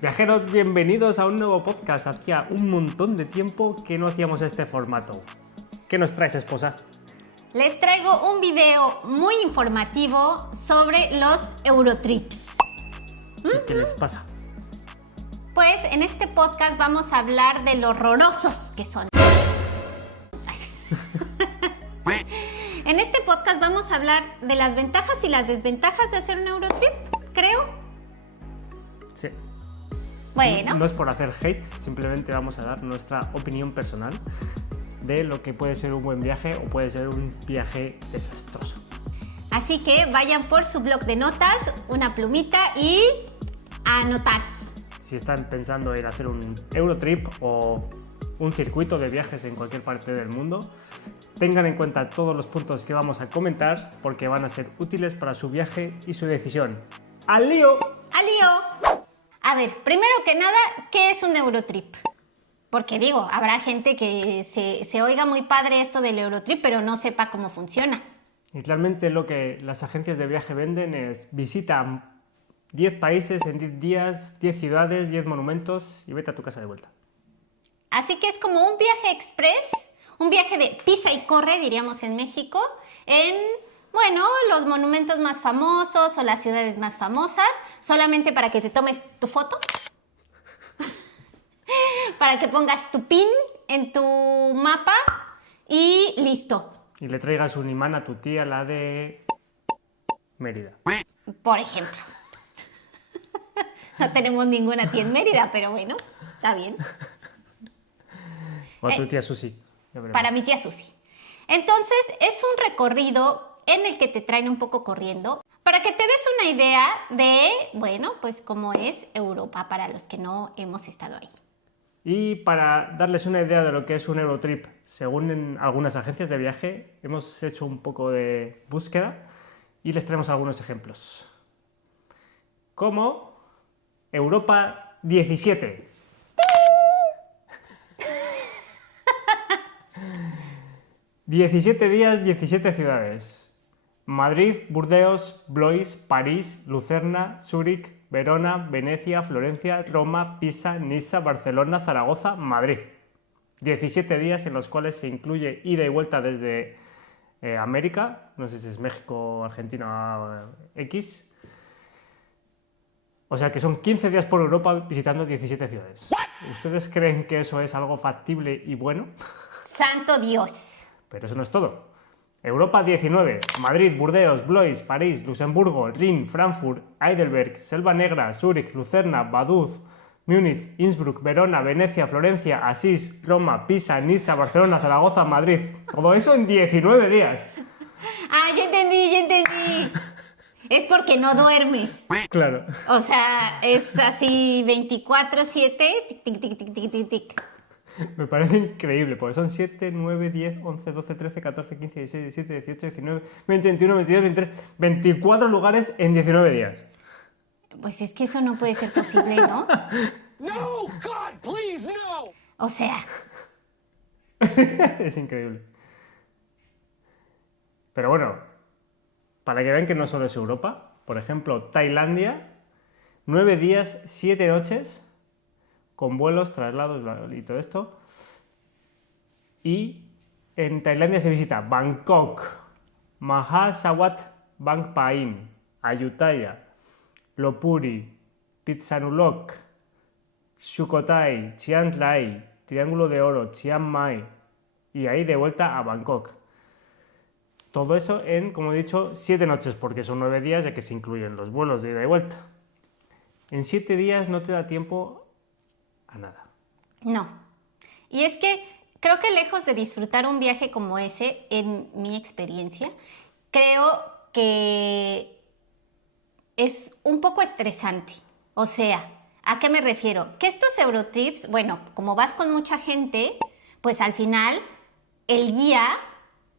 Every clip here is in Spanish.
Viajeros, bienvenidos a un nuevo podcast. Hacía un montón de tiempo que no hacíamos este formato. ¿Qué nos traes, esposa? Les traigo un video muy informativo sobre los Eurotrips. ¿Qué les pasa? Pues en este podcast vamos a hablar de lo horrorosos que son. En este podcast vamos a hablar de las ventajas y las desventajas de hacer un Eurotrip, creo. Sí. Bueno. No es por hacer hate, simplemente vamos a dar nuestra opinión personal de lo que puede ser un buen viaje o puede ser un viaje desastroso. Así que vayan por su blog de notas, una plumita y a anotar. Si están pensando en hacer un Eurotrip o un circuito de viajes en cualquier parte del mundo, tengan en cuenta todos los puntos que vamos a comentar porque van a ser útiles para su viaje y su decisión. ¡Al lío! ¡Al lío! A ver, primero que nada, ¿qué es un Eurotrip? Porque digo, habrá gente que se oiga muy padre esto del Eurotrip, pero no sepa cómo funciona. Y realmente lo que las agencias de viaje venden es visita 10 países en 10 días, 10 ciudades, 10 monumentos y vete a tu casa de vuelta. Así que es como un viaje express, un viaje de pisa y corre, diríamos en México, en, bueno, los monumentos más famosos o las ciudades más famosas, solamente para que te tomes tu foto, para que pongas tu pin en tu mapa y listo. Y le traigas un imán a tu tía, la de Mérida. Por ejemplo. No tenemos ninguna tía en Mérida, pero bueno, está bien. O a tu tía Susi. Para mi tía Susi. Entonces, es un recorrido en el que te traen un poco corriendo para que te des una idea de, bueno, pues cómo es Europa para los que no hemos estado ahí. Y para darles una idea de lo que es un Eurotrip, según en algunas agencias de viaje, hemos hecho un poco de búsqueda y les traemos algunos ejemplos. Como Europa 17. «17 días, 17 ciudades. Madrid, Burdeos, Blois, París, Lucerna, Zúrich, Verona, Venecia, Florencia, Roma, Pisa, Niza, Barcelona, Zaragoza, Madrid». 17 días en los cuales se incluye ida y vuelta desde América, no sé si es México, Argentina, X. O sea que son 15 días por Europa visitando 17 ciudades. ¿Ustedes creen que eso es algo factible y bueno? ¡Santo Dios! Pero eso no es todo. Europa 19, Madrid, Burdeos, Blois, París, Luxemburgo, Rin, Frankfurt, Heidelberg, Selva Negra, Zúrich, Lucerna, Vaduz, Múnich, Innsbruck, Verona, Venecia, Florencia, Asís, Roma, Pisa, Niza, Barcelona, Zaragoza, Madrid. Todo eso en 19 días. ¡Ah, ya entendí! Es porque no duermes. Claro. O sea, es así 24/7, tic, tic, tic, tic, tic, tic, tic. Me parece increíble, porque son 7, 9, 10, 11, 12, 13, 14, 15, 16, 17, 18, 19, 20, 21, 22, 23, 24 lugares en 19 días. Pues es que eso no puede ser posible, ¿no? No, God, please, no. O sea, Es increíble. Pero bueno, para que vean que no solo es Europa, por ejemplo, Tailandia, 9 días, 7 noches, con vuelos, traslados y todo esto. Y en Tailandia se visita Bangkok, Mahasawat Bangpaim, Ayutthaya, Lopburi, Phitsanulok, Sukhothai, Chiang Rai, Triángulo de Oro, Chiang Mai y ahí de vuelta a Bangkok. Todo eso en, como he dicho, 7 noches, porque son 9 días ya que se incluyen los vuelos de ida y vuelta. En 7 días no te da tiempo a nada. no. Y es que creo que lejos de disfrutar un viaje como ese, en mi experiencia, creo que es un poco estresante. O sea, ¿a qué me refiero? Que estos Eurotrips, bueno, como vas con mucha gente, pues al final el guía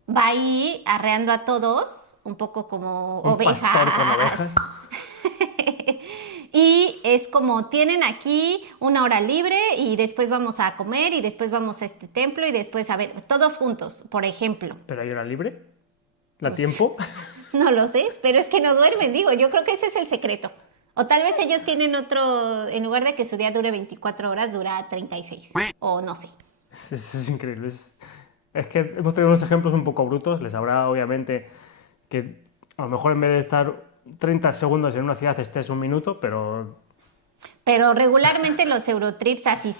va ahí arreando a todos, un poco como Un ovejas. pastor con ovejas. Y es como, tienen aquí una hora libre y después vamos a comer y después vamos a este templo y después, a ver, todos juntos, por ejemplo. ¿Pero hay hora libre? ¿La tiempo? No lo sé, pero es que no duermen, digo, yo creo que ese es el secreto. O tal vez ellos tienen otro, en lugar de que su día dure 24 horas, dura 36. O no sé. Es increíble. Es que hemos tenido unos ejemplos un poco brutos. Les habrá, obviamente, que a lo mejor en vez de estar 30 segundos en una ciudad estés un minuto, pero Pero regularmente los Eurotrips así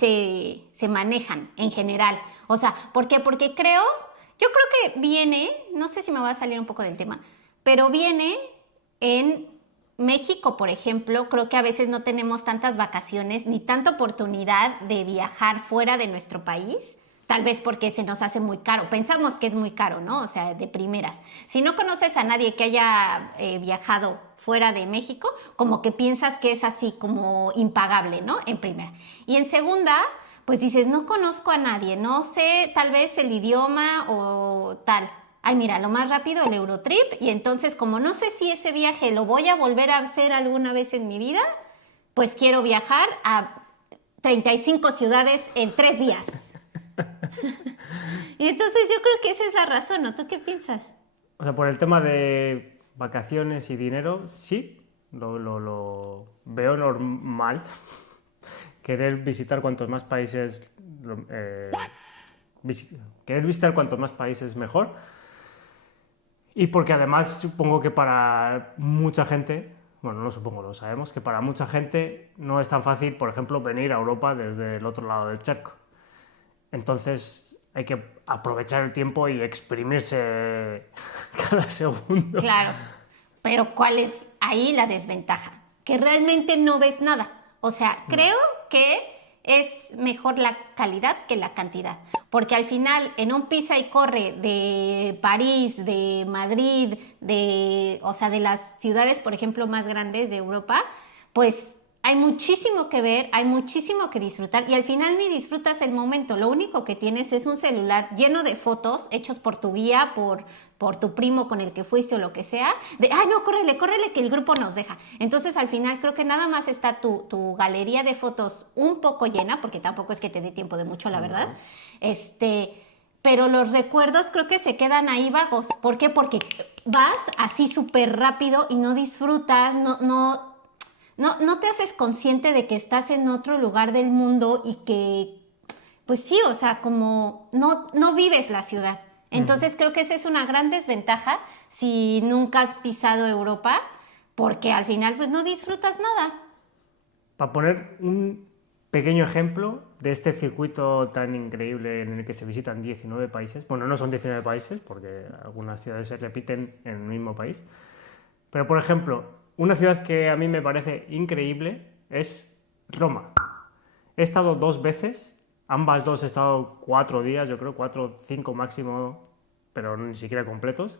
se manejan en general. O sea, ¿por qué? Porque yo creo que viene, no sé si me va a salir un poco del tema, pero viene en México, por ejemplo, creo que a veces no tenemos tantas vacaciones ni tanta oportunidad de viajar fuera de nuestro país. Tal vez porque se nos hace muy caro. Pensamos que es muy caro, ¿no? O sea, de primeras. Si no conoces a nadie que haya viajado fuera de México, como que piensas que es así como impagable, ¿no? En primera. Y en segunda, pues dices, no conozco a nadie, no sé tal vez el idioma o tal. Ay, mira, lo más rápido el Eurotrip. Y entonces, como no sé si ese viaje lo voy a volver a hacer alguna vez en mi vida, pues quiero viajar a 35 ciudades en 3 días. Y entonces yo creo que esa es la razón, ¿no? ¿Tú qué piensas? o sea, por el tema de vacaciones y dinero, sí, lo veo normal. Querer visitar cuantos más países, querer visitar cuantos más países mejor. Y porque además supongo que para mucha gente, bueno, no supongo, lo sabemos, que para mucha gente no es tan fácil, por ejemplo, venir a Europa desde el otro lado del charco. Entonces hay que aprovechar el tiempo y exprimirse cada segundo. Claro, pero ¿cuál es ahí la desventaja? Que realmente no ves nada. O sea, creo que es mejor la calidad que la cantidad. Porque al final, en un pisa y corre de París, de Madrid, o sea, de las ciudades, por ejemplo, más grandes de Europa, pues hay muchísimo que ver, hay muchísimo que disfrutar y al final ni disfrutas el momento. Lo único que tienes es un celular lleno de fotos hechos por tu guía, por tu primo con el que fuiste o lo que sea, de, ay no, córrele, córrele que el grupo nos deja. Entonces al final creo que nada más está tu galería de fotos un poco llena, porque tampoco es que te dé tiempo de mucho, la verdad. Pero los recuerdos creo que se quedan ahí vagos. ¿Por qué? Porque vas así súper rápido y no disfrutas, no te haces consciente de que estás en otro lugar del mundo y que, pues sí, o sea, como no vives la ciudad. Entonces creo que esa es una gran desventaja si nunca has pisado Europa, porque al final pues no disfrutas nada. Para poner un pequeño ejemplo de este circuito tan increíble en el que se visitan 19 países, bueno, no son 19 países porque algunas ciudades se repiten en el mismo país, pero por ejemplo, una ciudad que a mí me parece increíble es Roma. He estado 2 veces, ambas dos he estado 4 días, yo creo, 4 o 5 máximo, pero ni siquiera completos,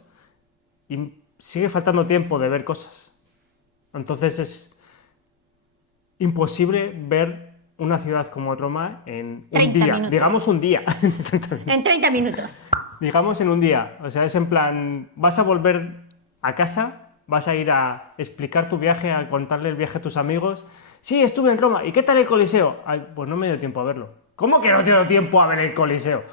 y sigue faltando tiempo de ver cosas. Entonces es imposible ver una ciudad como Roma en un 30 día, minutos. digamos un día. En 30 minutos. Digamos en un día, o sea, es en plan, vas a volver a casa, vas a ir a explicar tu viaje, a contarle el viaje a tus amigos. Sí, estuve en Roma, ¿y qué tal el Coliseo? Ay, pues no me dio tiempo a verlo. ¿Cómo que no te dio tiempo a ver el Coliseo?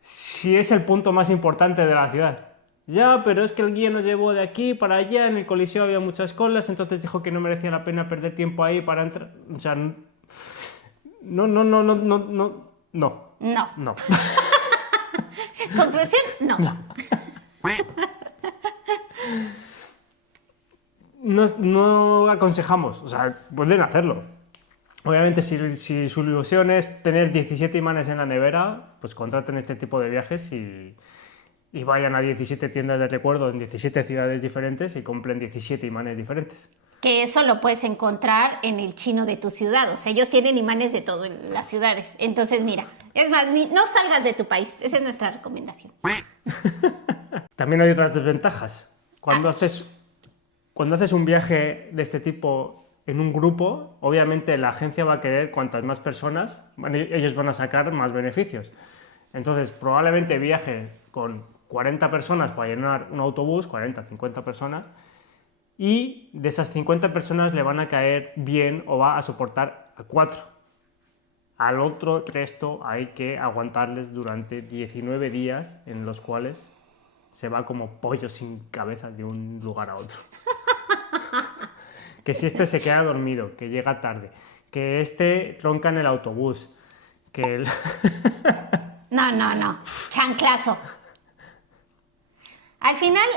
Si es el punto más importante de la ciudad. Ya, pero es que el guía nos llevó de aquí para allá, en el Coliseo había muchas colas, entonces dijo que no merecía la pena perder tiempo ahí para entrar. O sea, no. No. Conclusión, no. No aconsejamos, o sea, pueden hacerlo. Obviamente, si su ilusión es tener 17 imanes en la nevera, pues contraten este tipo de viajes y vayan a 17 tiendas de recuerdo en 17 ciudades diferentes y compren 17 imanes diferentes. Que eso lo puedes encontrar en el chino de tu ciudad. O sea, ellos tienen imanes de todas las ciudades. Entonces, mira, es más, no salgas de tu país. Esa es nuestra recomendación. También hay otras desventajas. Cuando haces un viaje de este tipo en un grupo, obviamente la agencia va a querer cuantas más personas, ellos van a sacar más beneficios. Entonces, probablemente viaje con 40 personas para llenar un autobús, 40, 50 personas, y de esas 50 personas le van a caer bien o va a soportar a 4. Al otro resto hay que aguantarles durante 19 días en los cuales se va como pollo sin cabeza de un lugar a otro. que si este se queda dormido, que llega tarde, que este tronca en el autobús, que el... No, chanclazo. Al final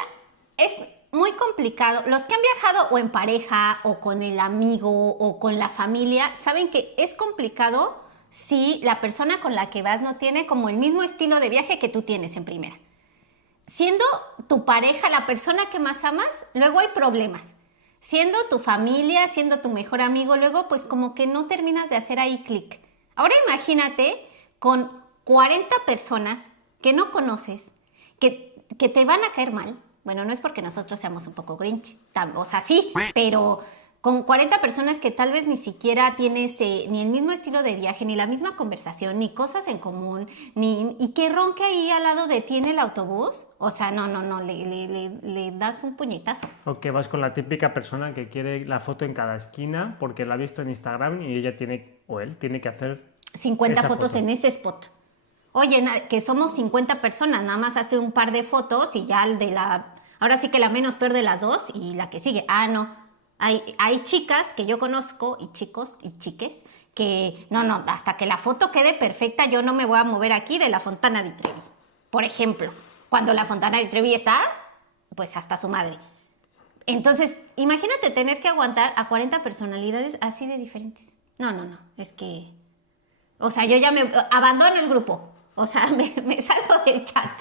es muy complicado. Los que han viajado o en pareja o con el amigo o con la familia saben que es complicado si la persona con la que vas no tiene como el mismo estilo de viaje que tú tienes en primera. Siendo tu pareja la persona que más amas, luego hay problemas. Siendo tu familia, siendo tu mejor amigo, luego pues como que no terminas de hacer ahí clic. Ahora imagínate con 40 personas que no conoces, que te van a caer mal. Bueno, no es porque nosotros seamos un poco grinch, o sea, sí, pero con 40 personas que tal vez ni siquiera tienes ni el mismo estilo de viaje, ni la misma conversación, ni cosas en común, y que ronque ahí al lado de ti en el autobús, o sea, no, le das un puñetazo. O que vas con la típica persona que quiere la foto en cada esquina porque la ha visto en Instagram y ella tiene, o él, tiene que hacer 50 esa fotos foto. en ese spot. Oye, que somos 50 personas, nada más hazte un par de fotos y ya el de ahora sí que la menos peor de las dos y la que sigue. Ah, no. Hay chicas que yo conozco y chicos y chiques que no, hasta que la foto quede perfecta yo no me voy a mover aquí de la Fontana di Trevi. Por ejemplo, cuando la Fontana di Trevi está, pues hasta su madre. Entonces, imagínate tener que aguantar a 40 personalidades así de diferentes. No, es que... O sea, yo ya me abandono el grupo. O sea, me salgo del chat.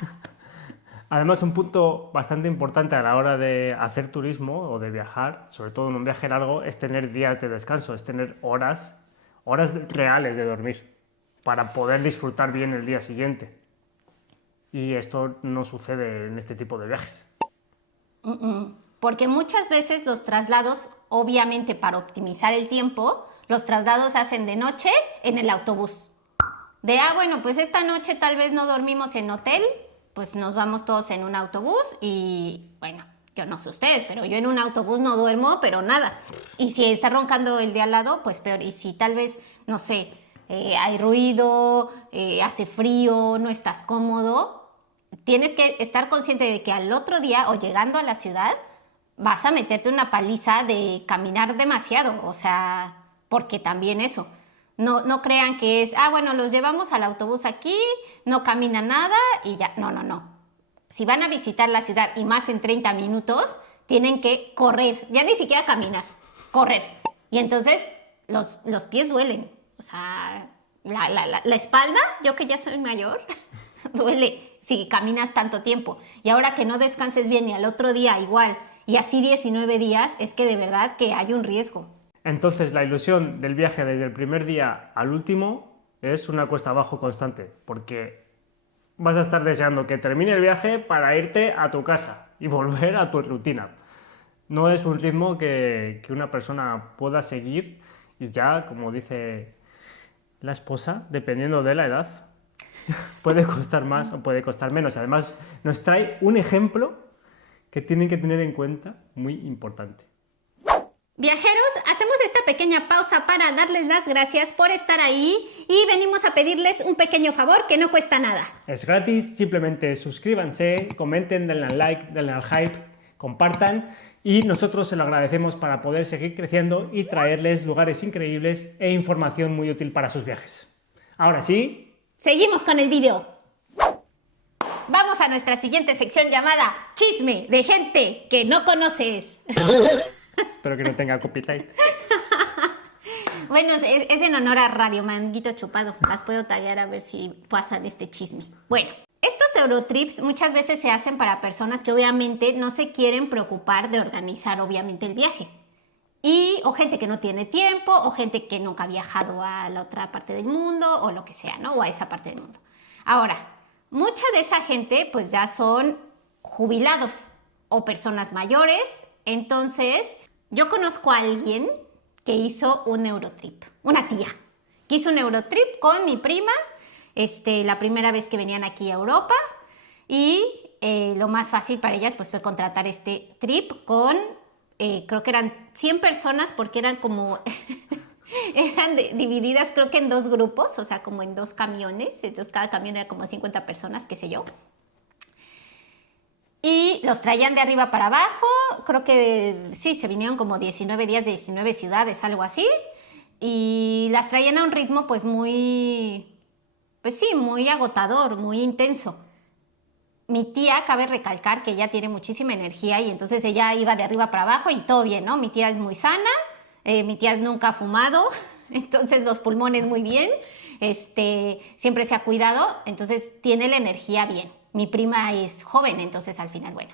Además, un punto bastante importante a la hora de hacer turismo o de viajar, sobre todo en un viaje largo, es tener días de descanso, es tener horas reales de dormir para poder disfrutar bien el día siguiente. Y esto no sucede en este tipo de viajes. Porque muchas veces los traslados, obviamente para optimizar el tiempo, los traslados se hacen de noche en el autobús. Bueno, pues esta noche tal vez no dormimos en hotel, pues nos vamos todos en un autobús y, bueno, yo no sé ustedes, pero yo en un autobús no duermo, pero nada. Y si está roncando el de al lado, pues peor. Y si tal vez, no sé, hay ruido, hace frío, no estás cómodo, tienes que estar consciente de que al otro día o llegando a la ciudad vas a meterte una paliza de caminar demasiado, o sea, porque también eso. No crean que es, bueno, los llevamos al autobús aquí, no camina nada y ya. No. Si van a visitar la ciudad y más en 30 minutos, tienen que correr, ya ni siquiera caminar, correr. Y entonces los pies duelen, o sea, la espalda, yo que ya soy mayor, duele si caminas tanto tiempo. Y ahora que no descanses bien y al otro día igual, y así 19 días, es que de verdad que hay un riesgo. Entonces, la ilusión del viaje desde el primer día al último es una cuesta abajo constante, porque vas a estar deseando que termine el viaje para irte a tu casa y volver a tu rutina. No es un ritmo que una persona pueda seguir y ya, como dice la esposa, dependiendo de la edad, puede costar más o puede costar menos. Además, nos trae un ejemplo que tienen que tener en cuenta muy importante. Viajeros, hacemos esta pequeña pausa para darles las gracias por estar ahí y venimos a pedirles un pequeño favor que no cuesta nada. Es gratis, simplemente suscríbanse, comenten, denle al like, denle al hype, compartan y nosotros se lo agradecemos para poder seguir creciendo y traerles lugares increíbles e información muy útil para sus viajes. Ahora sí, seguimos con el video. Vamos a nuestra siguiente sección llamada Chisme de gente que no conoces. espero que no tenga copyright. Bueno, es en honor a Radio Manguito Chupado. Las puedo tallar a ver si pasan este chisme. Bueno, estos Eurotrips muchas veces se hacen para personas que obviamente no se quieren preocupar de organizar obviamente el viaje. O gente que no tiene tiempo, o gente que nunca ha viajado a la otra parte del mundo, o lo que sea, ¿no? O a esa parte del mundo. Ahora, mucha de esa gente pues ya son jubilados o personas mayores. Entonces, yo conozco a alguien que hizo un Eurotrip, una tía, que hizo un Eurotrip con mi prima, la primera vez que venían aquí a Europa y lo más fácil para ellas pues fue contratar este trip con, creo que eran 100 personas porque eran como, eran divididas creo que en 2 grupos, o sea como en 2 camiones, entonces cada camión era como 50 personas, qué sé yo. Y los traían de arriba para abajo, creo que sí, se vinieron como 19 días de 19 ciudades, algo así. Y las traían a un ritmo pues muy, pues sí, muy agotador, muy intenso. Mi tía, cabe recalcar que ella tiene muchísima energía y entonces ella iba de arriba para abajo y todo bien, ¿no? Mi tía es muy sana, mi tía nunca ha fumado, entonces los pulmones muy bien, siempre se ha cuidado, entonces tiene la energía bien. Mi prima es joven, entonces al final, bueno.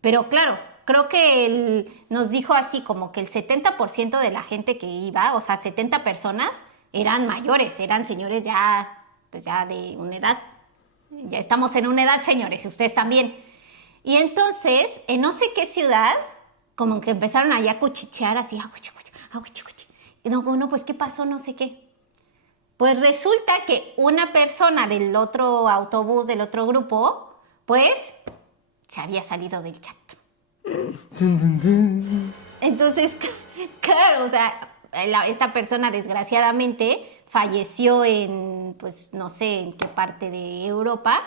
Pero claro, creo que él nos dijo así como que el 70% de la gente que iba, o sea, 70 personas, eran mayores, eran señores ya, pues ya de una edad. Ya estamos en una edad, señores, ustedes también. Y entonces, en no sé qué ciudad, como que empezaron allá a cuchichear así, y no, pues, ¿qué pasó? No sé qué. Pues resulta que una persona del otro autobús, del otro grupo, pues, se había salido del chat. Entonces, claro, o sea, esta persona desgraciadamente falleció en, pues no sé en qué parte de Europa.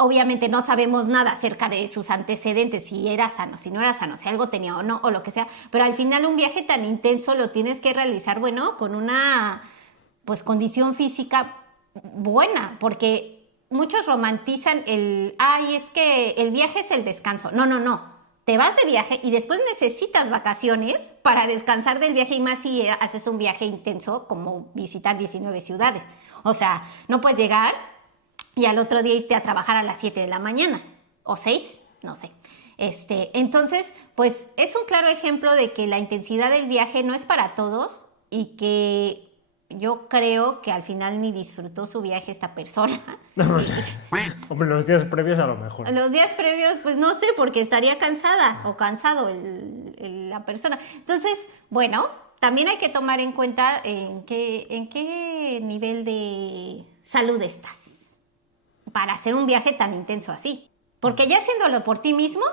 Obviamente no sabemos nada acerca de sus antecedentes, si era sano, si no era sano, si algo tenía o no, o lo que sea. Pero al final un viaje tan intenso lo tienes que realizar, bueno, con una, pues, condición física buena, porque muchos romantizan ay, es que el viaje es el descanso. No, no, no. Te vas de viaje y después necesitas vacaciones para descansar del viaje y más si haces un viaje intenso como visitar 19 ciudades. O sea, no puedes llegar y al otro día irte a trabajar a las 7 de la mañana o 6, no sé. Entonces, pues es un claro ejemplo de que la intensidad del viaje no es para todos y que yo creo que al final ni disfrutó su viaje esta persona. No sé. Hombre, los días previos a lo mejor. Los días previos, pues no sé, porque estaría cansada o cansado la persona. Entonces, bueno, también hay que tomar en cuenta en qué nivel de salud estás para hacer un viaje tan intenso así. Porque ya haciéndolo por ti mismo,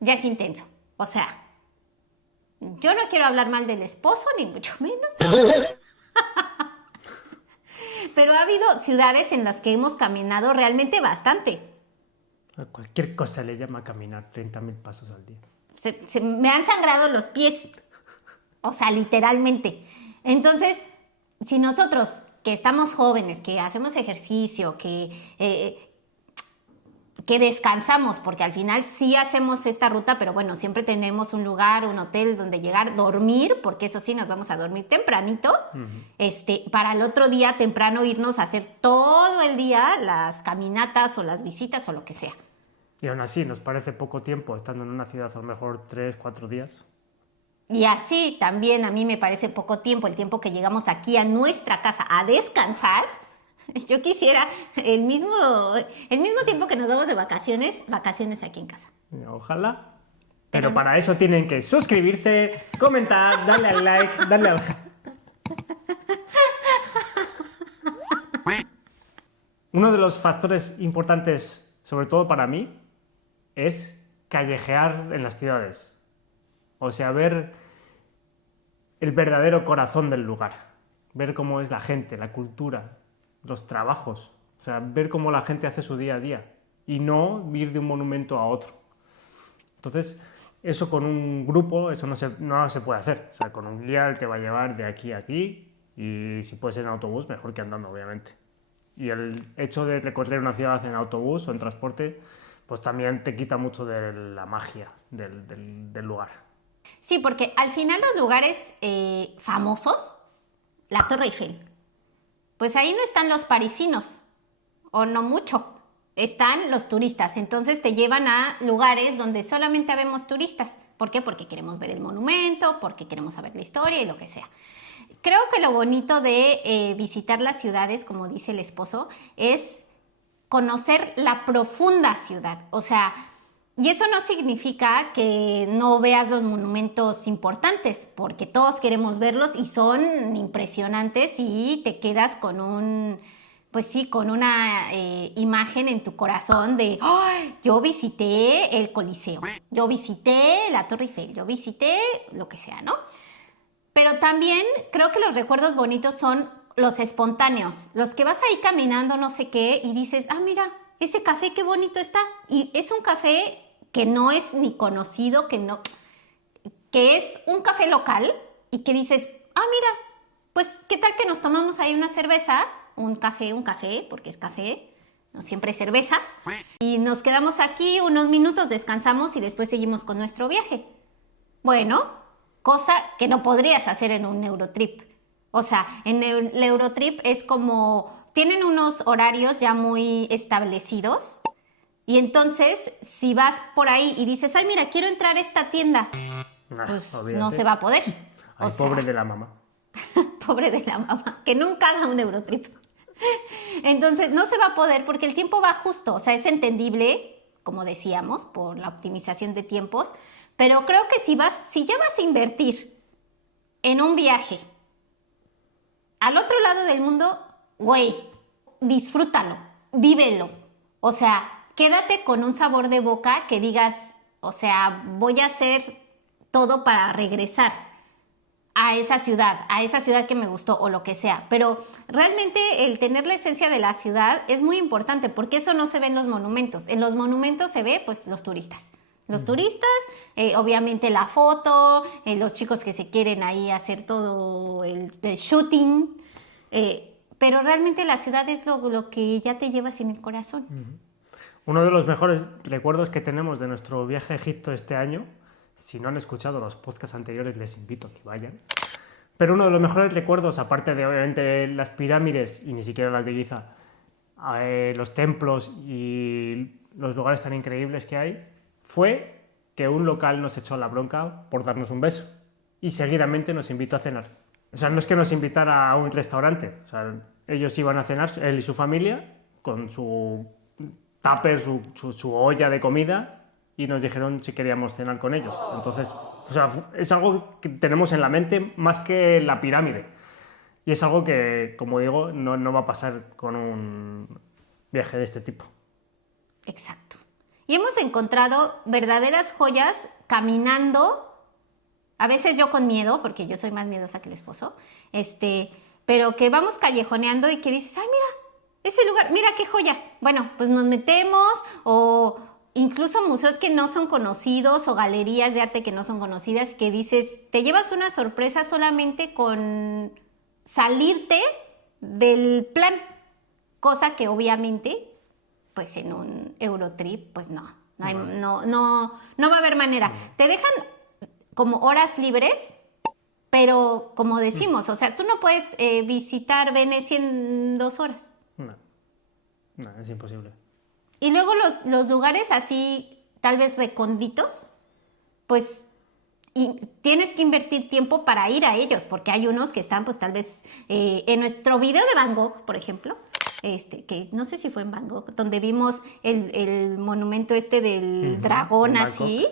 ya es intenso. O sea, yo no quiero hablar mal del esposo, ni mucho menos. Pero ha habido ciudades en las que hemos caminado realmente bastante. A cualquier cosa le llama caminar 30.000 pasos al día. Me han sangrado los pies. O sea, literalmente. Entonces, si nosotros, que estamos jóvenes, que hacemos ejercicio, que descansamos, porque al final sí hacemos esta ruta, pero bueno, siempre tenemos un lugar, un hotel donde llegar, dormir, porque eso sí, nos vamos a dormir tempranito, para el otro día temprano irnos a hacer todo el día las caminatas o las visitas o lo que sea. Y aún así, nos parece poco tiempo estando en una ciudad, a lo mejor 3, 4 días. Y así también a mí me parece poco tiempo, el tiempo que llegamos aquí a nuestra casa a descansar. Yo quisiera el mismo tiempo que nos vamos de vacaciones aquí en casa. Ojalá. Pero para eso tienen que suscribirse, comentar, darle al like, darle al... Uno de los factores importantes, sobre todo para mí, es callejear en las ciudades. O sea, ver el verdadero corazón del lugar. Ver cómo es la gente, la cultura, los trabajos. O sea, ver cómo la gente hace su día a día. Y no ir de un monumento a otro. Entonces, eso con un grupo, eso no se puede hacer. O sea, con un guía te va a llevar de aquí a aquí. Y si puede ser en autobús, mejor que andando, obviamente. Y el hecho de recorrer una ciudad en autobús o en transporte, pues también te quita mucho de la magia del lugar. Sí, porque al final los lugares famosos, la Torre Eiffel, pues ahí no están los parisinos, o no mucho, están los turistas. Entonces te llevan a lugares donde solamente vemos turistas. ¿Por qué? Porque queremos ver el monumento, porque queremos saber la historia y lo que sea. Creo que lo bonito de visitar las ciudades, como dice el esposo, es conocer la profunda ciudad. O sea, y eso no significa que no veas los monumentos importantes, porque todos queremos verlos y son impresionantes y te quedas con con una imagen en tu corazón de ¡oh! Yo visité el Coliseo, yo visité la Torre Eiffel, yo visité lo que sea, ¿no? Pero también creo que los recuerdos bonitos son los espontáneos, los que vas ahí caminando no sé qué y dices, ah, mira, ese café qué bonito está. Y es un café que no es ni conocido, que es un café local y que dices, mira, pues qué tal que nos tomamos ahí una cerveza, un café, porque es café, no siempre es cerveza, y nos quedamos aquí unos minutos, descansamos y después seguimos con nuestro viaje. Bueno, cosa que no podrías hacer en un Eurotrip. O sea, en el Eurotrip es como, tienen unos horarios ya muy establecidos y entonces si vas por ahí y dices, ay, mira, quiero entrar a esta tienda, pues Olvídate. no se va a poder. Ay, pobre de la mamá. Pobre de la mamá, que nunca haga un Eurotrip. Entonces, no se va a poder porque el tiempo va justo. O sea, es entendible, como decíamos, por la optimización de tiempos, pero creo que si ya vas a invertir en un viaje al otro lado del mundo, güey, disfrútalo, vívelo. O sea, quédate con un sabor de boca que digas, o sea, voy a hacer todo para regresar a esa ciudad que me gustó o lo que sea. Pero realmente el tener la esencia de la ciudad es muy importante porque eso no se ve en los monumentos. En los monumentos se ve, pues, los turistas. Los turistas, obviamente la foto, los chicos que se quieren ahí hacer todo el shooting, pero realmente la ciudad es lo que ya te llevas en el corazón. Uno de los mejores recuerdos que tenemos de nuestro viaje a Egipto este año, si no han escuchado los podcasts anteriores, les invito a que vayan. Pero uno de los mejores recuerdos, aparte de obviamente las pirámides, y ni siquiera las de Giza, los templos y los lugares tan increíbles que hay, fue que un local nos echó la bronca por darnos un beso y seguidamente nos invitó a cenar. O sea, no es que nos invitara a un restaurante, o sea, ellos iban a cenar, él y su familia, con su tupper, su olla de comida, y nos dijeron si queríamos cenar con ellos. Entonces, o sea, es algo que tenemos en la mente más que la pirámide. Y es algo que, como digo, no va a pasar con un viaje de este tipo. Exacto. Y hemos encontrado verdaderas joyas caminando, a veces yo con miedo, porque yo soy más miedosa que el esposo, pero que vamos callejoneando y que dices, ay, mira, ese lugar, mira qué joya. Bueno, pues nos metemos, o incluso museos que no son conocidos o galerías de arte que no son conocidas, que dices, te llevas una sorpresa solamente con salirte del plan, cosa que obviamente pues en un Eurotrip, pues no va a haber manera. Te dejan como horas libres, pero como decimos, o sea, tú no puedes visitar Venecia en 2 horas. No, es imposible. Y luego los lugares así, tal vez recónditos, pues y tienes que invertir tiempo para ir a ellos, porque hay unos que están, pues tal vez, en nuestro video de Van Gogh, por ejemplo, que no sé si fue en Van Gogh, donde vimos el monumento del dragón así,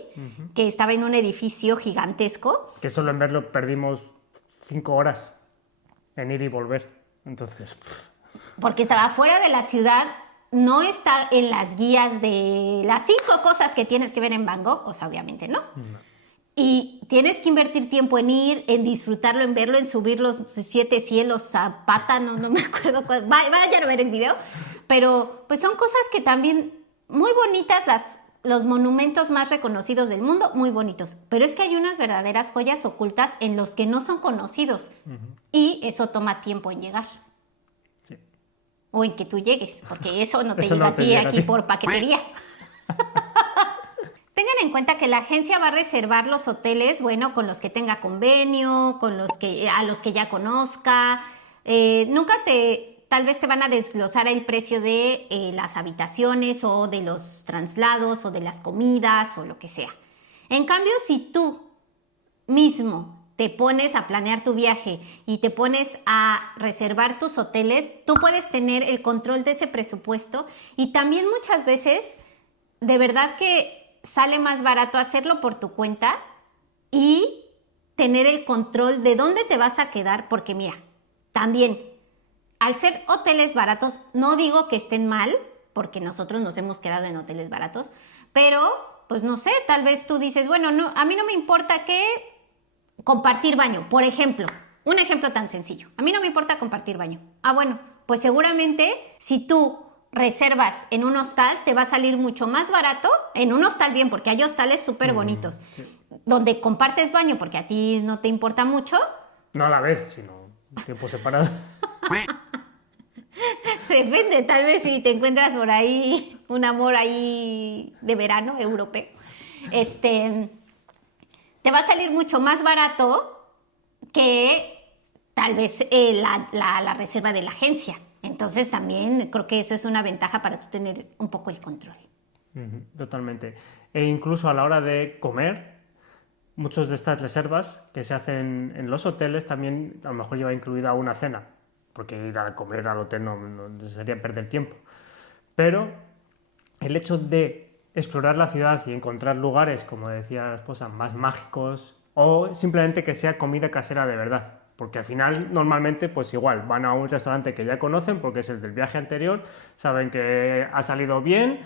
que estaba en un edificio gigantesco. Que solo en verlo perdimos 5 horas en ir y volver. Entonces, porque estaba fuera de la ciudad, no está en las guías de las 5 cosas que tienes que ver en Van Gogh, o sea, obviamente no. Y tienes que invertir tiempo en ir, en disfrutarlo, en verlo, en subir los 7 cielos a pata, no me acuerdo cuál. Vayan a ver el video. Pero pues son cosas que también muy bonitas, los monumentos más reconocidos del mundo, muy bonitos. Pero es que hay unas verdaderas joyas ocultas en los que no son conocidos. Y eso toma tiempo en llegar. sí. O en que tú llegues, porque eso no te Eso llega no a te ti llega a aquí ti. por paquetería. Tengan en cuenta que la agencia va a reservar los hoteles, bueno, con los que tenga convenio, a los que ya conozca. Tal vez te van a desglosar el precio de las habitaciones o de los traslados o de las comidas o lo que sea. En cambio, si tú mismo te pones a planear tu viaje y te pones a reservar tus hoteles, tú puedes tener el control de ese presupuesto y también muchas veces, de verdad que sale más barato hacerlo por tu cuenta y tener el control de dónde te vas a quedar, porque mira, también al ser hoteles baratos, no digo que estén mal, porque nosotros nos hemos quedado en hoteles baratos, pero pues no sé, tal vez tú dices, bueno, no, a mí no me importa que compartir baño, por ejemplo, un ejemplo tan sencillo, a mí no me importa compartir baño. Bueno, pues seguramente si tú reservas en un hostal, te va a salir mucho más barato, en un hostal bien, porque hay hostales súper bonitos, donde compartes baño porque a ti no te importa mucho. No a la vez, sino tiempo separado. Depende, tal vez si te encuentras por ahí un amor ahí de verano europeo, te va a salir mucho más barato que tal vez la reserva de la agencia. Entonces también creo que eso es una ventaja para tú tener un poco el control. Totalmente. E incluso a la hora de comer, muchas de estas reservas que se hacen en los hoteles también a lo mejor lleva incluida una cena, porque ir a comer al hotel no sería perder tiempo. Pero el hecho de explorar la ciudad y encontrar lugares, como decía la esposa, más mágicos, o simplemente que sea comida casera de verdad. Porque al final, normalmente, pues igual, van a un restaurante que ya conocen porque es el del viaje anterior, saben que ha salido bien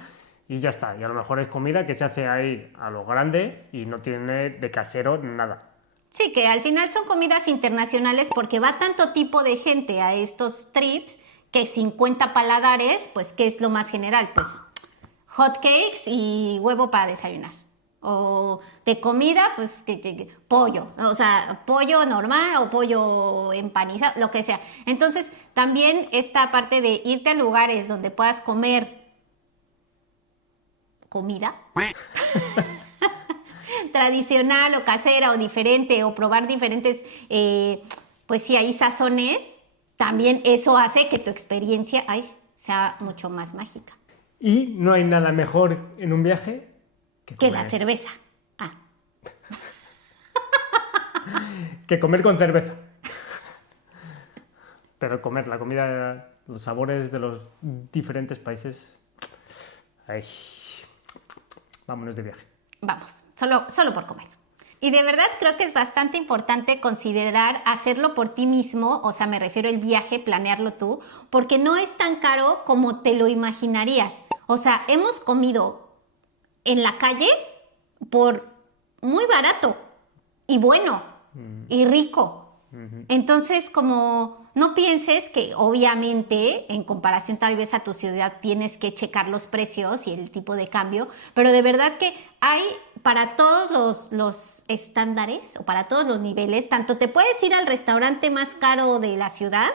y ya está. Y a lo mejor es comida que se hace ahí a lo grande y no tiene de casero nada. Sí, que al final son comidas internacionales porque va tanto tipo de gente a estos trips que 50 paladares, pues ¿qué es lo más general? Pues hot cakes y huevo para desayunar. O de comida, pues pollo, o sea, pollo normal o pollo empanizado, lo que sea. Entonces, también esta parte de irte a lugares donde puedas comer comida tradicional o casera o diferente o probar diferentes, pues sí, hay sazones, también eso hace que tu experiencia sea mucho más mágica. Y no hay nada mejor en un viaje Que la cerveza. Que comer con cerveza. Pero comer la comida, los sabores de los diferentes países. Ay, vámonos de viaje. Vamos, solo por comer. Y de verdad creo que es bastante importante considerar hacerlo por ti mismo, o sea, me refiero al viaje, planearlo tú, porque no es tan caro como te lo imaginarías. O sea, hemos comido en la calle por muy barato y bueno y rico. Entonces, como no pienses que obviamente en comparación tal vez a tu ciudad tienes que checar los precios y el tipo de cambio, pero de verdad que hay para todos los estándares o para todos los niveles, tanto te puedes ir al restaurante más caro de la ciudad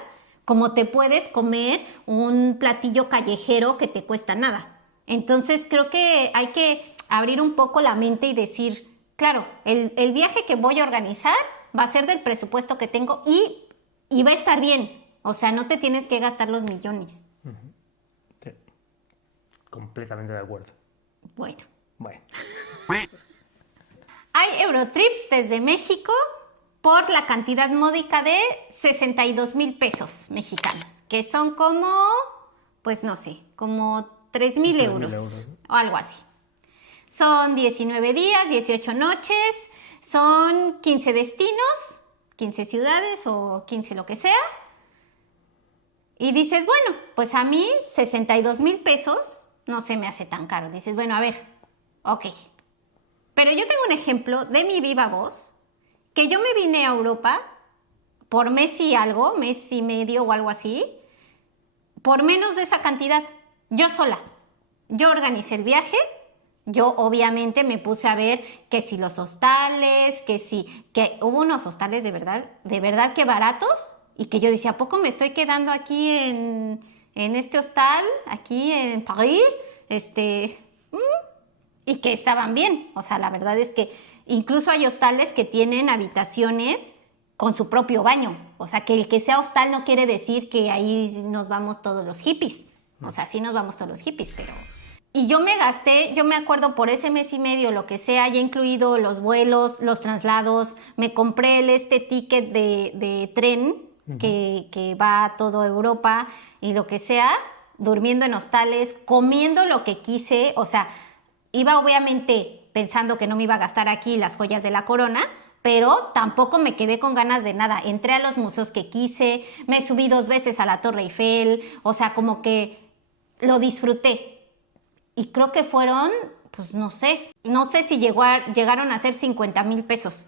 como te puedes comer un platillo callejero que te cuesta nada. Entonces creo que hay que abrir un poco la mente y decir, claro, el viaje que voy a organizar va a ser del presupuesto que tengo y va a estar bien. O sea, no te tienes que gastar los millones. Sí, completamente de acuerdo. Bueno. Hay Eurotrips desde México por la cantidad módica de 62,000 pesos mexicanos, que son como, pues no sé, como 3,000 euros o algo así. Son 19 días, 18 noches, son 15 destinos, 15 ciudades o 15 lo que sea. Y dices, bueno, pues a mí 62,000 pesos no se me hace tan caro. Dices, bueno, a ver, ok. Pero yo tengo un ejemplo de mi viva voz, que yo me vine a Europa por mes y algo, mes y medio o algo así, por menos de esa cantidad, yo sola. Yo organicé el viaje. Yo obviamente me puse a ver que si los hostales, que hubo unos hostales de verdad que baratos y que yo decía, ¿a poco me estoy quedando aquí en este hostal, aquí en París? Y que estaban bien. O sea, la verdad es que incluso hay hostales que tienen habitaciones con su propio baño. O sea, que el que sea hostal no quiere decir que ahí nos vamos todos los hippies. O sea, sí nos vamos todos los hippies, pero... Y yo me acuerdo por ese mes y medio, lo que sea, ya incluido los vuelos, los traslados, me compré ticket de tren que va a toda Europa y lo que sea, durmiendo en hostales, comiendo lo que quise, o sea, iba obviamente pensando que no me iba a gastar aquí las joyas de la corona, pero tampoco me quedé con ganas de nada. Entré a los museos que quise, me subí 2 veces a la Torre Eiffel, o sea, como que lo disfruté. Y creo que fueron, pues no sé si llegaron a ser 50,000 pesos.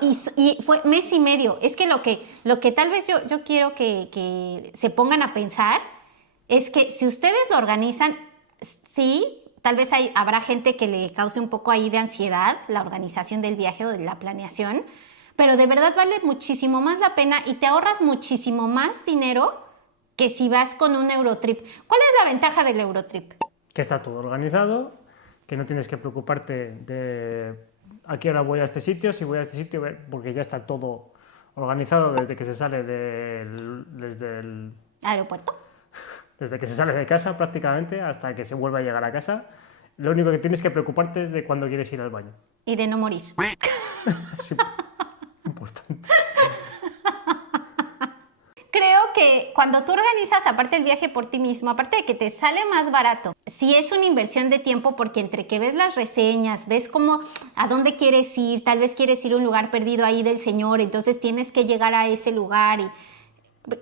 Y fue mes y medio. Es que lo que tal vez yo quiero que se pongan a pensar es que si ustedes lo organizan, sí, tal vez habrá gente que le cause un poco ahí de ansiedad la organización del viaje o de la planeación, pero de verdad vale muchísimo más la pena y te ahorras muchísimo más dinero que si vas con un Eurotrip. ¿Cuál es la ventaja del Eurotrip? Que está todo organizado, que no tienes que preocuparte de a qué hora voy a este sitio, si voy a este sitio, porque ya está todo organizado desde que se sale ¿Aeropuerto? desde que se sale de casa prácticamente hasta que se vuelve a llegar a casa. Lo único que tienes que preocuparte es de cuándo quieres ir al baño. Y de no morir. Sí, importante. Creo que cuando tú organizas aparte el viaje por ti mismo, aparte de que te sale más barato, sí es una inversión de tiempo porque entre que ves las reseñas, ves cómo, a dónde quieres ir, tal vez quieres ir a un lugar perdido ahí del señor, entonces tienes que llegar a ese lugar y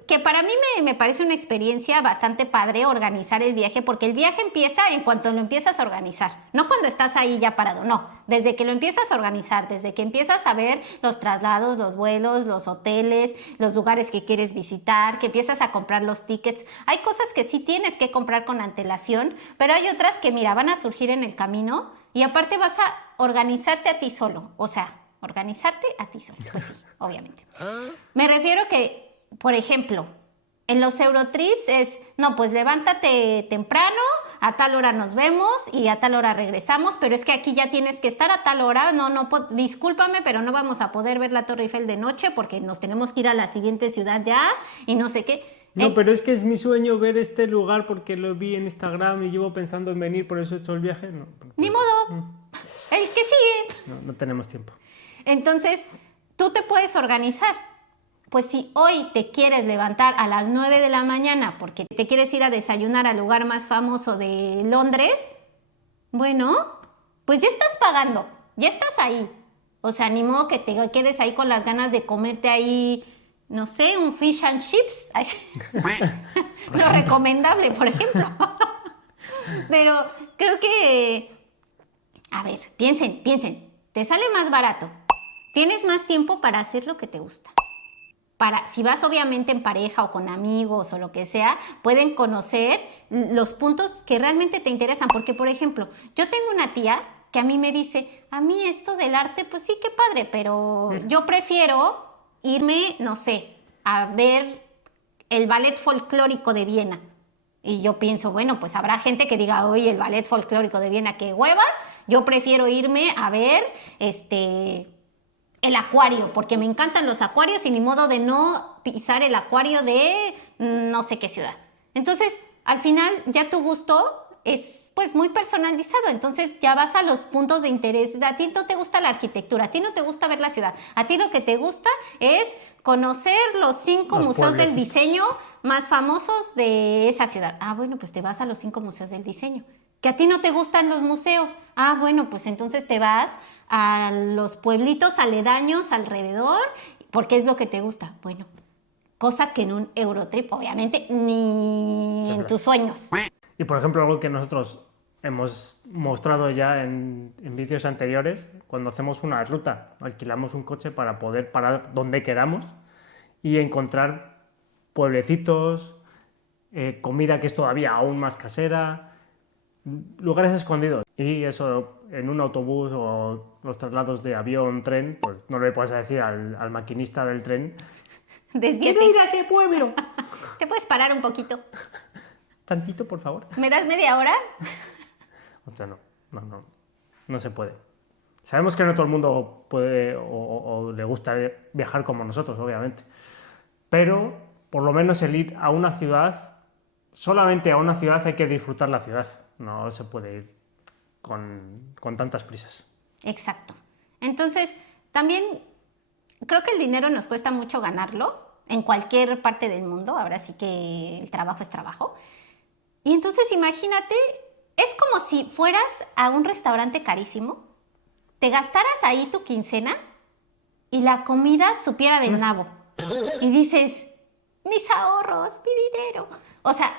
que para mí me parece una experiencia bastante padre organizar el viaje, porque el viaje empieza en cuanto lo empiezas a organizar, no cuando estás ahí ya parado, no, desde que lo empiezas a organizar, desde que empiezas a ver los traslados, los vuelos, los hoteles, los lugares que quieres visitar, que empiezas a comprar los tickets. Hay cosas que sí tienes que comprar con antelación, pero hay otras que, mira, van a surgir en el camino y aparte vas a organizarte a ti solo, o sea, organizarte a ti solo, pues sí, obviamente. Me refiero que por ejemplo, en los Eurotrips es, no, pues levántate temprano, a tal hora nos vemos y a tal hora regresamos, pero es que aquí ya tienes que estar a tal hora, discúlpame, pero no vamos a poder ver la Torre Eiffel de noche porque nos tenemos que ir a la siguiente ciudad ya y no sé qué. No, pero es que es mi sueño ver este lugar porque lo vi en Instagram y llevo pensando en venir, por eso he hecho el viaje. No, Ni modo, el que sigue. no tenemos tiempo. Entonces, tú te puedes organizar. Pues si hoy te quieres levantar a las 9 de la mañana porque te quieres ir a desayunar al lugar más famoso de Londres, bueno, pues ya estás pagando, ya estás ahí. O sea, ni modo que te quedes ahí con las ganas de comerte ahí, no sé, un fish and chips. Lo recomendable, por ejemplo. Pero creo que, a ver, piensen, te sale más barato. Tienes más tiempo para hacer lo que te gusta. Si vas obviamente en pareja o con amigos o lo que sea, pueden conocer los puntos que realmente te interesan. Porque, por ejemplo, yo tengo una tía que a mí me dice, a mí esto del arte, pues sí, qué padre, pero yo prefiero irme, no sé, a ver el ballet folclórico de Viena. Y yo pienso, bueno, pues habrá gente que diga, oye, el ballet folclórico de Viena, qué hueva. Yo prefiero irme a ver, el acuario, porque me encantan los acuarios y ni modo de no pisar el acuario de no sé qué ciudad. Entonces, al final, ya tu gusto es pues muy personalizado, entonces ya vas a los puntos de interés. A ti no te gusta la arquitectura, a ti no te gusta ver la ciudad, a ti lo que te gusta es conocer los 5 museos del diseño más famosos de esa ciudad. Ah, bueno, pues te vas a los 5 museos del diseño. Que a ti no te gustan los museos. Ah, bueno, pues entonces te vas a los pueblitos aledaños alrededor, porque es lo que te gusta. Bueno, cosa que en un Eurotrip, obviamente, ni en tus sueños. Y por ejemplo, algo que nosotros hemos mostrado ya en vídeos anteriores, cuando hacemos una ruta, alquilamos un coche para poder parar donde queramos y encontrar pueblecitos, comida que es todavía aún más casera, lugares escondidos. Y eso en un autobús o los traslados de avión, tren, pues no le puedes decir al maquinista del tren, Desvíate. ¡quiero ir a ese pueblo! ¿Te puedes parar un poquito? Tantito, por favor. ¿Me das media hora? O sea, no se puede. Sabemos que no todo el mundo puede o le gusta viajar como nosotros, obviamente. Pero, por lo menos el ir a una ciudad, solamente a una ciudad hay que disfrutar la ciudad. No se puede ir con tantas prisas. Exacto. Entonces, también creo que el dinero nos cuesta mucho ganarlo en cualquier parte del mundo. Ahora sí que el trabajo es trabajo. Y entonces imagínate, es como si fueras a un restaurante carísimo, te gastaras ahí tu quincena y la comida supiera del nabo. Y dices, mis ahorros, mi dinero. O sea,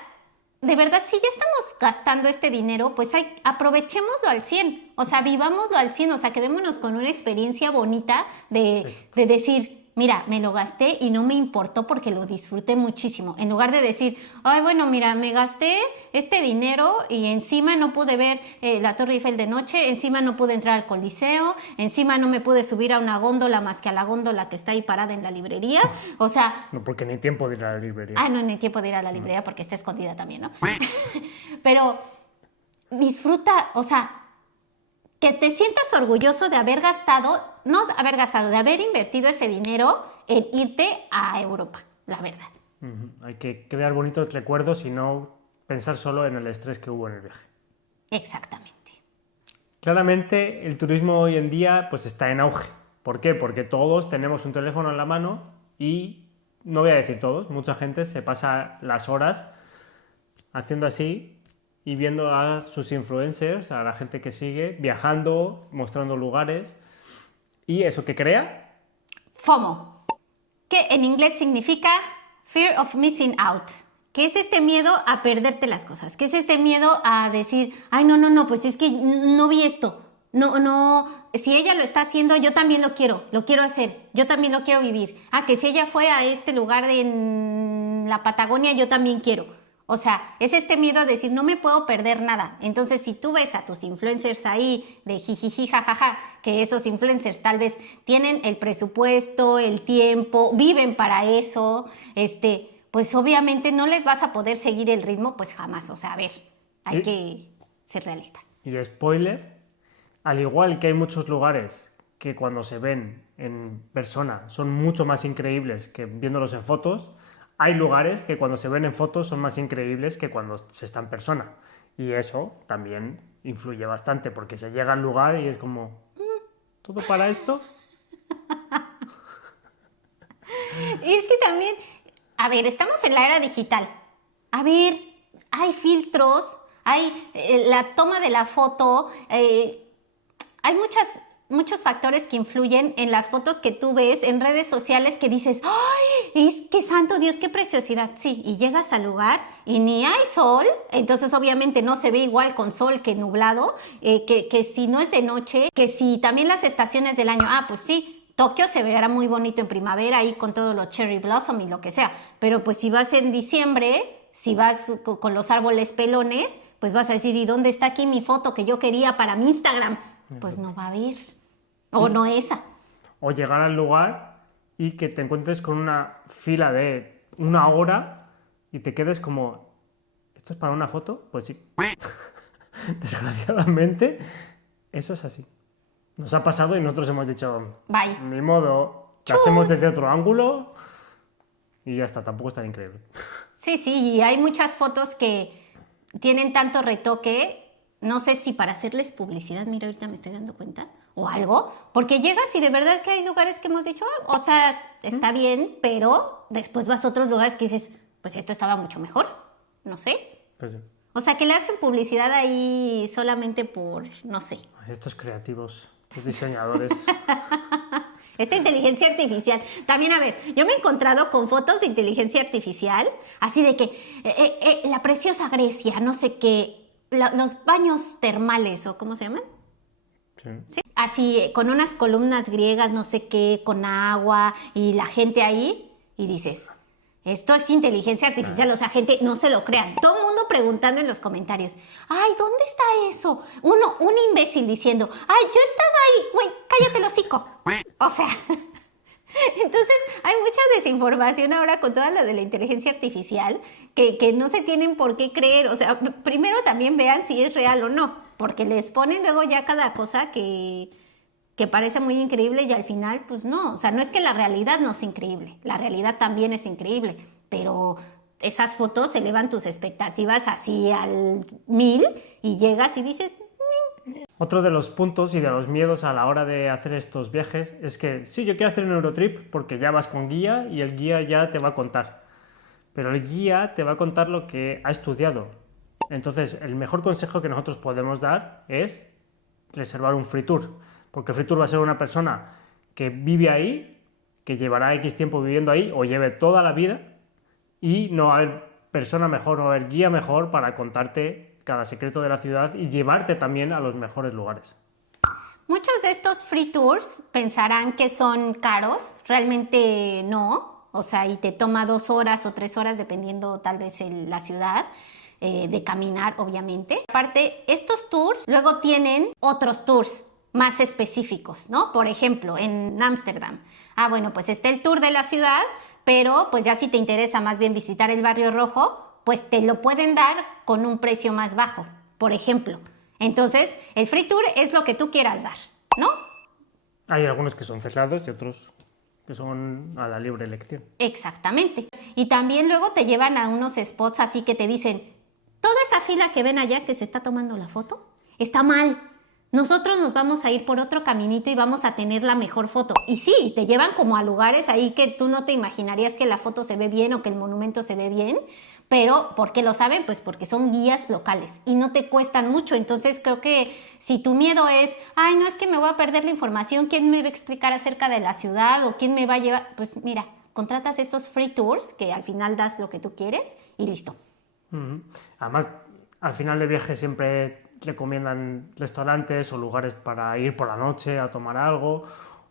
de verdad, si ya estamos gastando este dinero, pues aprovechémoslo al 100. O sea, vivámoslo al 100. O sea, quedémonos con una experiencia bonita de decir, mira, me lo gasté y no me importó porque lo disfruté muchísimo. En lugar de decir, ay, bueno, mira, me gasté este dinero y encima no pude ver la Torre Eiffel de noche, encima no pude entrar al Coliseo, encima no me pude subir a una góndola más que a la góndola que está ahí parada en la librería. O sea... No, porque ni tiempo de ir a la librería. Ah, no, ni tiempo de ir a la librería porque está escondida también, ¿no? Pero disfruta, o sea... Que te sientas orgulloso de haber gastado, no haber gastado, de haber invertido ese dinero en irte a Europa, la verdad. Hay que crear bonitos recuerdos y no pensar solo en el estrés que hubo en el viaje. Exactamente. Claramente el turismo hoy en día pues está en auge. ¿Por qué? Porque todos tenemos un teléfono en la mano y, no voy a decir todos, mucha gente se pasa las horas haciendo así y viendo a sus influencers, a la gente que sigue, viajando, mostrando lugares. ¿Y eso qué crea? FOMO, que en inglés significa Fear of Missing Out, que es este miedo a perderte las cosas, que es este miedo a decir, ay, no, pues es que no vi esto, no, si ella lo está haciendo, yo también lo quiero hacer, yo también lo quiero vivir. Ah, que si ella fue a este lugar en la Patagonia, yo también quiero. O sea, es este miedo a decir, no me puedo perder nada. Entonces, si tú ves a tus influencers ahí de jijiji, jajaja, que esos influencers tal vez tienen el presupuesto, el tiempo, viven para eso, pues obviamente no les vas a poder seguir el ritmo, pues jamás. O sea, a ver, hay que ser realistas. Y de spoiler, al igual que hay muchos lugares que cuando se ven en persona son mucho más increíbles que viéndolos en fotos, hay lugares que cuando se ven en fotos son más increíbles que cuando se está en persona. Y eso también influye bastante, porque se llega al lugar y es como, ¿todo para esto? Y es que también, a ver, estamos en la era digital. A ver, hay filtros, hay la toma de la foto, hay muchos factores que influyen en las fotos que tú ves en redes sociales que dices, ¡ay! Es que santo Dios, qué preciosidad. Sí, y llegas al lugar y ni hay sol, entonces obviamente no se ve igual con sol que nublado, que si no es de noche, que si también las estaciones del año, pues sí, Tokio se verá muy bonito en primavera ahí con todos los cherry blossom y lo que sea, pero pues si vas en diciembre, si vas con los árboles pelones, pues vas a decir, ¿y dónde está aquí mi foto que yo quería para mi Instagram? Pues no va a haber. O no esa. O llegar al lugar y que te encuentres con una fila de 1 hora y te quedes como, ¿esto es para una foto? Pues sí. Desgraciadamente, eso es así. Nos ha pasado y nosotros hemos dicho, Bye. Ni modo, que hacemos desde otro ángulo y ya está, tampoco es tan increíble. Sí, y hay muchas fotos que tienen tanto retoque, no sé si para hacerles publicidad, mira, ahorita me estoy dando cuenta, o algo, porque llegas y de verdad que hay lugares que hemos dicho, o sea, está bien, pero después vas a otros lugares que dices, pues esto estaba mucho mejor, no sé. Pues sí. O sea, que le hacen publicidad ahí solamente por, no sé. Estos creativos, estos diseñadores. Esta inteligencia artificial. También, a ver, yo me he encontrado con fotos de inteligencia artificial, así de que la preciosa Grecia, no sé qué, los baños termales, ¿o cómo se llaman? Sí. ¿Sí? Así, con unas columnas griegas, no sé qué, con agua, y la gente ahí, y dices, esto es inteligencia artificial, o sea, gente, no se lo crean. Todo el mundo preguntando en los comentarios, ay, ¿dónde está eso? Un imbécil diciendo, ay, yo estaba ahí, güey, cállate el hocico. O sea, entonces hay mucha desinformación ahora con toda la de la inteligencia artificial que no se tienen por qué creer. O sea, primero también vean si es real o no, porque les ponen luego ya cada cosa que parece muy increíble y al final, pues no. O sea, no es que la realidad no sea increíble, la realidad también es increíble, pero esas fotos elevan tus expectativas así al 1000 y llegas y dices... Otro de los puntos y de los miedos a la hora de hacer estos viajes es que sí, yo quiero hacer un Eurotrip porque ya vas con guía y el guía ya te va a contar. Pero el guía te va a contar lo que ha estudiado. Entonces, el mejor consejo que nosotros podemos dar es reservar un free tour. Porque el free tour va a ser una persona que vive ahí, que llevará X tiempo viviendo ahí o lleve toda la vida y no va a haber persona mejor, no va a haber guía mejor para contarte cada secreto de la ciudad y llevarte también a los mejores lugares. Muchos de estos free tours pensarán que son caros, realmente no, o sea, y te toma 2 horas o 3 horas dependiendo tal vez la ciudad. De caminar, obviamente. Aparte, estos tours luego tienen otros tours más específicos, ¿no? Por ejemplo, en Ámsterdam. Bueno, pues está el tour de la ciudad, pero pues ya si te interesa más bien visitar el Barrio Rojo, pues te lo pueden dar con un precio más bajo, por ejemplo. Entonces, el free tour es lo que tú quieras dar, ¿no? Hay algunos que son cerrados y otros que son a la libre elección. Exactamente. Y también luego te llevan a unos spots así que te dicen, toda esa fila que ven allá que se está tomando la foto, está mal. Nosotros nos vamos a ir por otro caminito y vamos a tener la mejor foto. Y sí, te llevan como a lugares ahí que tú no te imaginarías que la foto se ve bien o que el monumento se ve bien. Pero, ¿por qué lo saben? Pues porque son guías locales y no te cuestan mucho. Entonces creo que si tu miedo es, ay, no es que me voy a perder la información, ¿quién me va a explicar acerca de la ciudad o quién me va a llevar? Pues mira, contratas estos free tours que al final das lo que tú quieres y listo. Además, al final de viaje siempre recomiendan restaurantes o lugares para ir por la noche a tomar algo,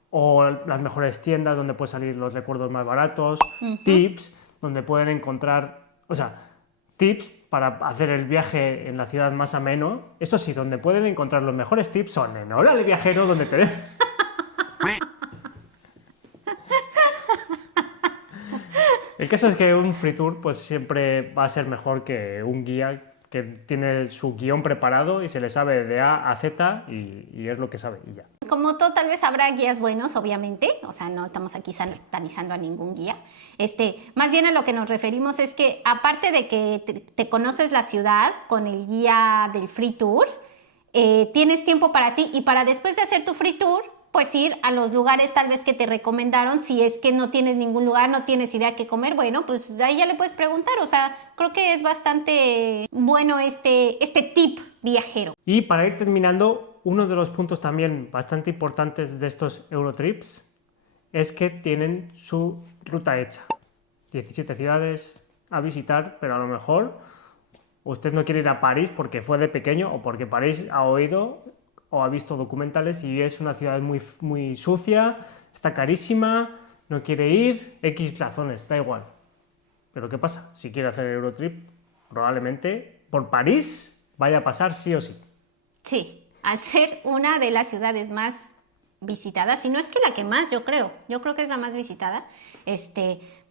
o las mejores tiendas donde pueden salir los recuerdos más baratos, tips donde pueden encontrar, o sea, tips para hacer el viaje en la ciudad más ameno. Eso sí, donde pueden encontrar los mejores tips son en Órale Viajero, donde te... El caso es que un free tour pues siempre va a ser mejor que un guía que tiene su guión preparado y se le sabe de A a Z y es lo que sabe y ya. Como todo, tal vez habrá guías buenos, obviamente, o sea, no estamos aquí satanizando a ningún guía. Más bien a lo que nos referimos es que aparte de que te conoces la ciudad con el guía del free tour, tienes tiempo para ti y para después de hacer tu free tour, pues ir a los lugares tal vez que te recomendaron. Si es que no tienes ningún lugar, no tienes idea qué comer, bueno, pues ahí ya le puedes preguntar. O sea, creo que es bastante bueno este tip viajero. Y para ir terminando, uno de los puntos también bastante importantes de estos Eurotrips es que tienen su ruta hecha. 17 ciudades a visitar, pero a lo mejor usted no quiere ir a París porque fue de pequeño o porque París ha oído o ha visto documentales y es una ciudad muy, muy sucia, está carísima, no quiere ir, X razones, da igual. Pero ¿qué pasa? Si quiere hacer el Eurotrip, probablemente por París vaya a pasar sí o sí. Sí, al ser una de las ciudades más visitadas, y no es que la que más, yo creo que es la más visitada,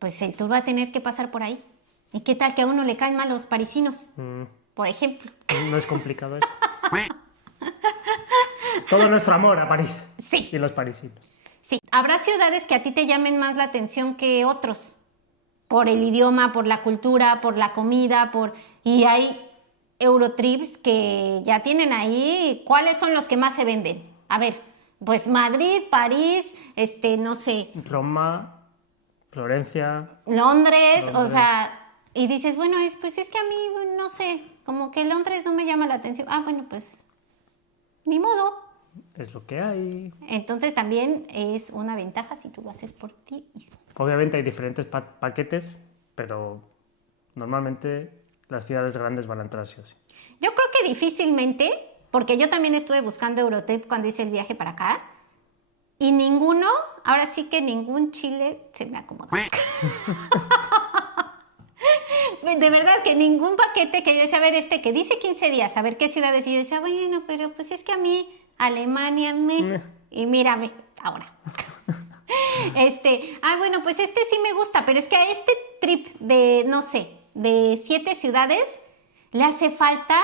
pues el tour va a tener que pasar por ahí. ¿Y qué tal que a uno le caen mal los parisinos? Por ejemplo. No es complicado eso. Todo nuestro amor a París. Sí. Y los parisinos. Sí, habrá ciudades que a ti te llamen más la atención que otros, por el idioma, por la cultura, por la comida, y hay Eurotrips que ya tienen ahí, ¿cuáles son los que más se venden? A ver, pues Madrid, París, no sé. Roma, Florencia. Londres, o sea, y dices, bueno, pues es que a mí, no sé, como que Londres no me llama la atención. Bueno, pues, ni modo. Es lo que hay. Entonces también es una ventaja si tú lo haces por ti mismo. Obviamente hay diferentes paquetes, pero normalmente las ciudades grandes van a entrar sí o sí. Yo creo que difícilmente, porque yo también estuve buscando Eurotrip cuando hice el viaje para acá, y ninguno, ahora sí que ningún Chile se me acomoda. De verdad que ningún paquete que yo decía, a ver, que dice 15 días, a ver qué ciudades, y yo decía, bueno, pero pues es que a mí Alemania y mírame ahora. Bueno, pues sí me gusta, pero es que a este trip de, no sé, de 7 ciudades le hace falta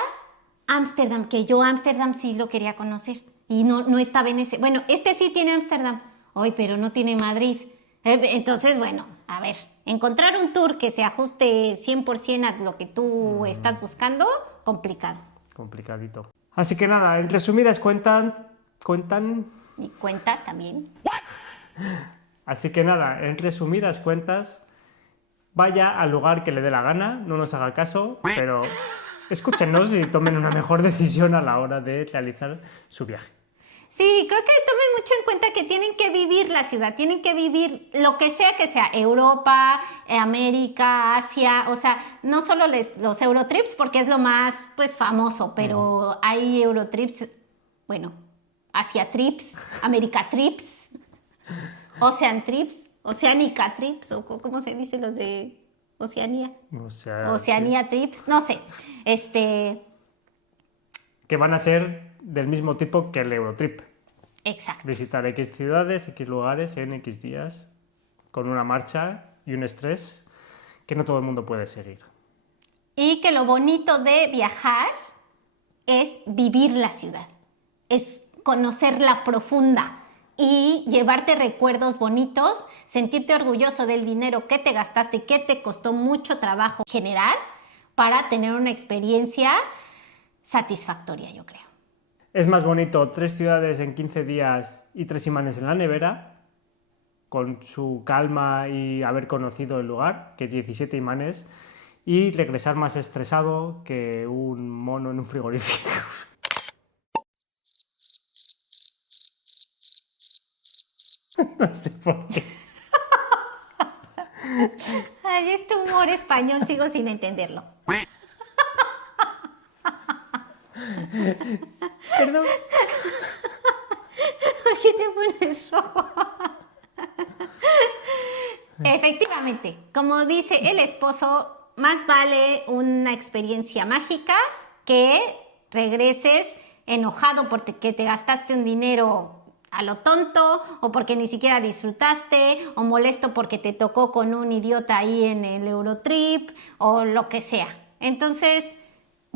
Ámsterdam, que yo Ámsterdam sí lo quería conocer y no estaba en ese. Bueno, sí tiene Ámsterdam, hoy, pero no tiene Madrid. Entonces, bueno, a ver, encontrar un tour que se ajuste 100% a lo que tú estás buscando, complicado. Complicadito. Así que nada, en resumidas cuentan... Y cuentas también. Así que nada, en resumidas cuentas, vaya al lugar que le dé la gana, no nos haga caso, pero escúchenos y tomen una mejor decisión a la hora de realizar su viaje. Sí, creo que tomen mucho en cuenta que tienen que vivir la ciudad, tienen que vivir lo que sea, Europa, América, Asia, o sea, no solo los Eurotrips porque es lo más, pues, famoso, pero hay Eurotrips, bueno, Asia Trips, América Trips, Ocean Trips, Oceánica Trips, o ¿cómo se dice los de Oceanía? Oceanía Trips, no sé. Que van a ser del mismo tipo que el Eurotrip. Exacto. Visitar X ciudades, X lugares en X días, con una marcha y un estrés que no todo el mundo puede seguir. Y que lo bonito de viajar es vivir la ciudad, es conocerla profunda y llevarte recuerdos bonitos, sentirte orgulloso del dinero que te gastaste y que te costó mucho trabajo generar para tener una experiencia satisfactoria, yo creo. Es más bonito 3 ciudades en 15 días y 3 imanes en la nevera, con su calma y haber conocido el lugar, que 17 imanes, y regresar más estresado que un mono en un frigorífico. No sé por qué. Ay, este humor español sigo sin entenderlo. Perdón. ¿Por qué te pones rojo? Efectivamente, como dice el esposo, más vale una experiencia mágica que regreses enojado porque te gastaste un dinero a lo tonto, o porque ni siquiera disfrutaste, o molesto porque te tocó con un idiota ahí en el Eurotrip, o lo que sea. Entonces,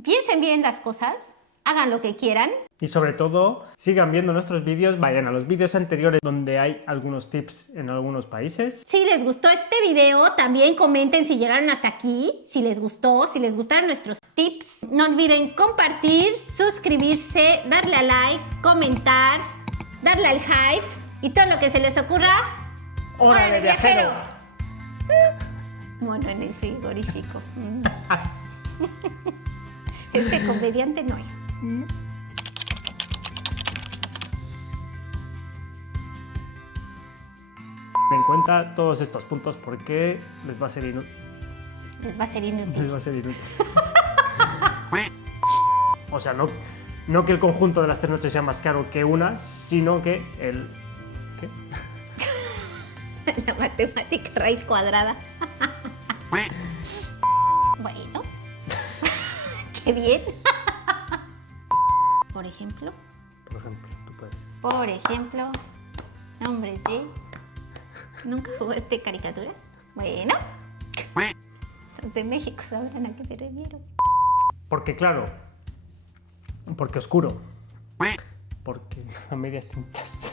piensen bien las cosas, hagan lo que quieran. Y sobre todo, sigan viendo nuestros vídeos, vayan a los vídeos anteriores donde hay algunos tips en algunos países. Si les gustó este video, también comenten si llegaron hasta aquí, si les gustó, si les gustaron nuestros tips. No olviden compartir, suscribirse, darle a like, comentar, darle al hype y todo lo que se les ocurra. ¡Hora de viajero! Mono en el frigorífico. Este comediante no es. En cuenta todos estos puntos porque les va a ser inútil. Les va a ser inútil. Les va a ser inútil. O sea, no que el conjunto de las 3 noches sea más caro que una, sino que el... ¿Qué? La matemática raíz cuadrada. Bueno. Qué bien. Por ejemplo, tú puedes. Por ejemplo, nombres de... ¿Nunca jugaste caricaturas? Bueno. Los de México sabrán a qué te refiero. Porque claro, porque oscuro. Porque a medias tintas.